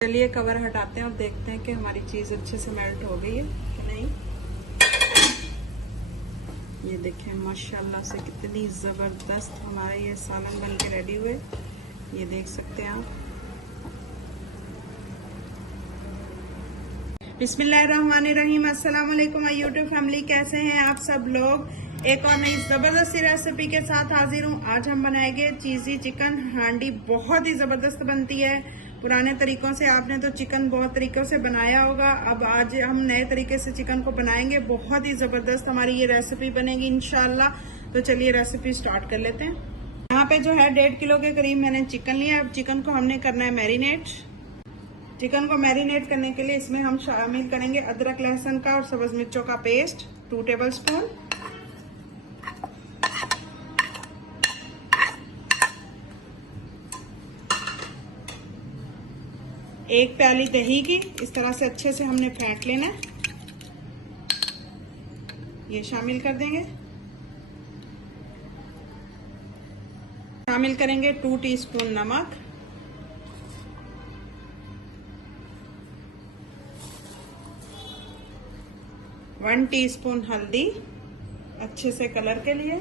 चलिए कवर हटाते हैं और देखते हैं कि हमारी चीज अच्छे से मेल्ट हो गई है कि नहीं। ये देखें माशाल्लाह से कितनी जबरदस्त हमारा ये सालन बन के रेडी हुए, ये देख सकते हैं आप। बिस्मिल्लाहिर्रहमानिर्रहीम। अस्सलाम वालेकुम यूट्यूब फैमिली, कैसे हैं आप सब लोग। एक और नई जबरदस्त रेसिपी के साथ हाजिर हूँ। आज हम बनाएंगे चीजी चिकन हांडी। बहुत ही जबरदस्त बनती है। पुराने तरीकों से आपने तो चिकन बहुत तरीकों से बनाया होगा, अब आज हम नए तरीके से चिकन को बनाएंगे। बहुत ही जबरदस्त हमारी ये रेसिपी बनेगी इंशाल्लाह। तो चलिए रेसिपी स्टार्ट कर लेते हैं। यहाँ पे जो है 1.5 किलो के करीब मैंने चिकन लिया। अब चिकन को हमने करना है मैरिनेट। चिकन को मैरिनेट करने के लिए इसमें हम शामिल करेंगे अदरक लहसुन का और सब्ज मिर्चों का पेस्ट 2 टेबल स्पून, एक प्याली दही की इस तरह से अच्छे से हमने फेंट लेना है, ये शामिल कर देंगे। शामिल करेंगे 2 टीस्पून नमक, 1 टीस्पून हल्दी अच्छे से कलर के लिए,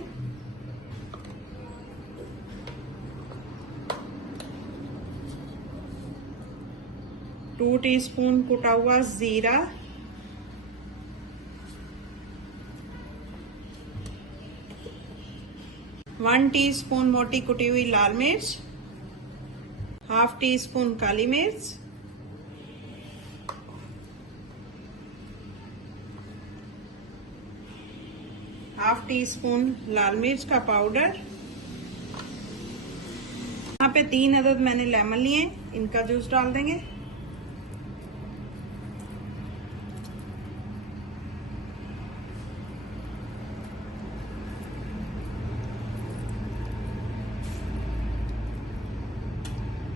2 टीस्पून कुटा हुआ जीरा, 1 टीस्पून मोटी कुटी हुई लाल मिर्च, हाफ टी स्पून काली मिर्च, हाफ टी स्पून लाल मिर्च का पाउडर। यहाँ पे 3 अदद मैंने लेमन लिए, इनका जूस डाल देंगे।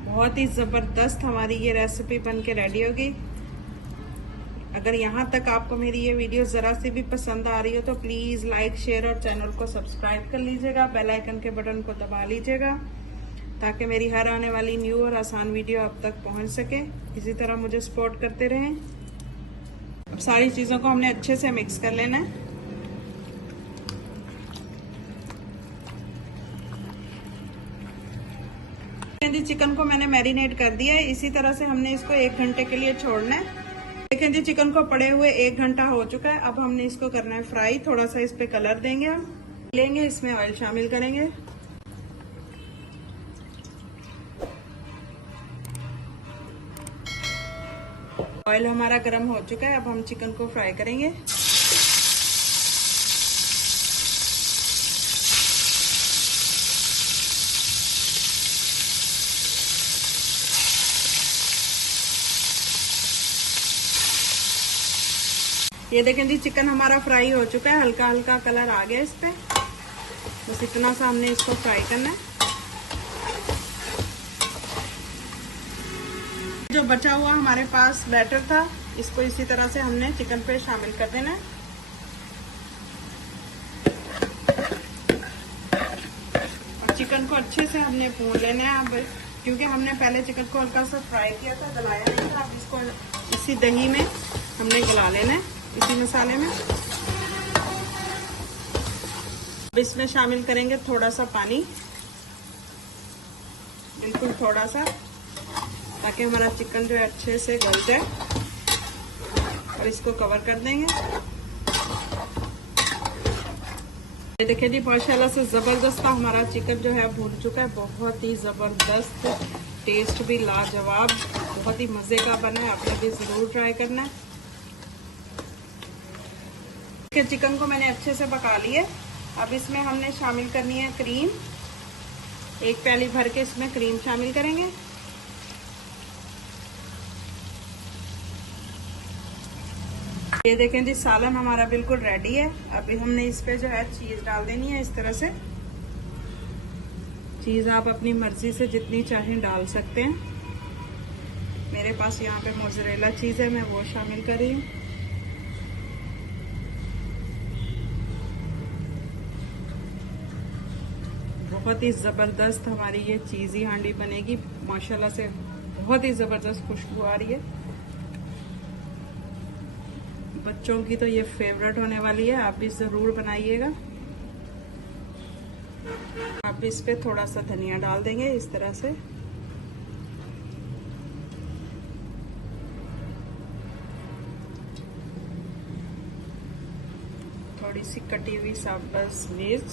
बहुत ही जबरदस्त हमारी ये रेसिपी बन के रेडी होगी। अगर यहाँ तक आपको मेरी ये वीडियो जरा सी भी पसंद आ रही हो तो प्लीज लाइक शेयर और चैनल को सब्सक्राइब कर लीजिएगा। बेल आइकन के बटन को दबा लीजिएगा ताकि मेरी हर आने वाली न्यू और आसान वीडियो आप तक पहुंच सके। इसी तरह मुझे सपोर्ट करते रहें। अब सारी चीजों को हमने अच्छे से मिक्स कर लेना है। चिकन को मैंने मैरिनेट कर दिया है। इसी तरह से हमने इसको 1 घंटे के लिए छोड़ना है। देखें जी चिकन को पड़े हुए 1 घंटा हो चुका है। अब हमने इसको करना है फ्राई। थोड़ा सा इस पे कलर देंगे, हम लेंगे, इसमें ऑयल शामिल करेंगे। ऑयल हमारा गर्म हो चुका है। अब हम चिकन को फ्राई करेंगे। ये देखें जी चिकन हमारा फ्राई हो चुका है। हल्का हल्का कलर आ गया इस पे। बस इतना सा हमने इसको फ्राई करना है। जो बचा हुआ हमारे पास बैटर था, इसको इसी तरह से हमने चिकन पे शामिल कर देना है। और चिकन को अच्छे से हमने भून लेना है। अब क्योंकि हमने पहले चिकन को हल्का सा फ्राई किया था, गलाया नहीं था। अब इसको इसी दही में हमने गला लेना है, इसी मसाले में। अब इसमें शामिल करेंगे थोड़ा सा पानी, बिल्कुल थोड़ा सा, ताकि हमारा चिकन जो है अच्छे से गल जाए। और इसको कवर कर देंगे। ये देखिए जी माशाल्लाह से जबरदस्त हमारा चिकन जो है भून चुका है। बहुत ही जबरदस्त, टेस्ट भी लाजवाब, बहुत ही मजे का बना है। आपने भी जरूर ट्राई करना है। चिकन को मैंने अच्छे से पका लिया। अब इसमें हमने शामिल करनी है क्रीम। 1 प्याली भर के इसमें क्रीम शामिल करेंगे। ये देखें जी सालन हमारा बिल्कुल रेडी है। अभी हमने इस पे जो है चीज डाल देनी है इस तरह से। चीज आप अपनी मर्जी से जितनी चाहें डाल सकते हैं। मेरे पास यहाँ पे मोज़रेला चीज है, मैं वो शामिल कर रही हूँ। बहुत ही जबरदस्त हमारी ये चीजी हांडी बनेगी। माशाल्लाह से बहुत ही जबरदस्त खुशबू आ रही है। बच्चों की तो ये फेवरेट होने वाली है, आप भी जरूर बनाइएगा। आप इस पे थोड़ा सा धनिया डाल देंगे इस तरह से। थोड़ी सी कटी हुई साबुत मिर्च।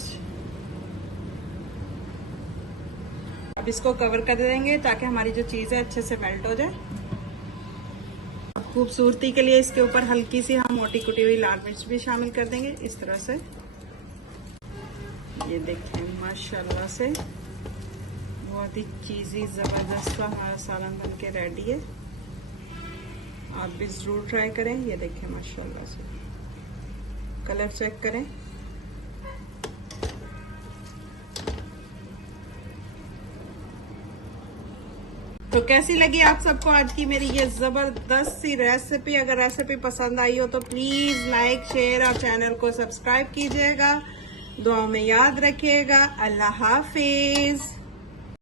अब इसको कवर कर देंगे ताकि हमारी जो चीज है अच्छे से मेल्ट हो जाए। खूबसूरती के लिए इसके ऊपर हल्की सी हम मोटी कुटी हुई लाल मिर्च भी शामिल कर देंगे इस तरह से। ये देखें माशाल्लाह से बहुत ही चीज़ी ज़बरदस्त सा हमारा सालन बन के रेडी है। आप भी ज़रूर ट्राई करें। ये देखें माशाल्लाह से कलर चेक करें। तो कैसी लगी आप सबको आज की मेरी ये जबरदस्त सी रेसिपी? अगर रेसिपी पसंद आई हो तो प्लीज लाइक शेयर और चैनल को सब्सक्राइब कीजिएगा। दुआओं में याद रखिएगा। अल्लाह हाफिज।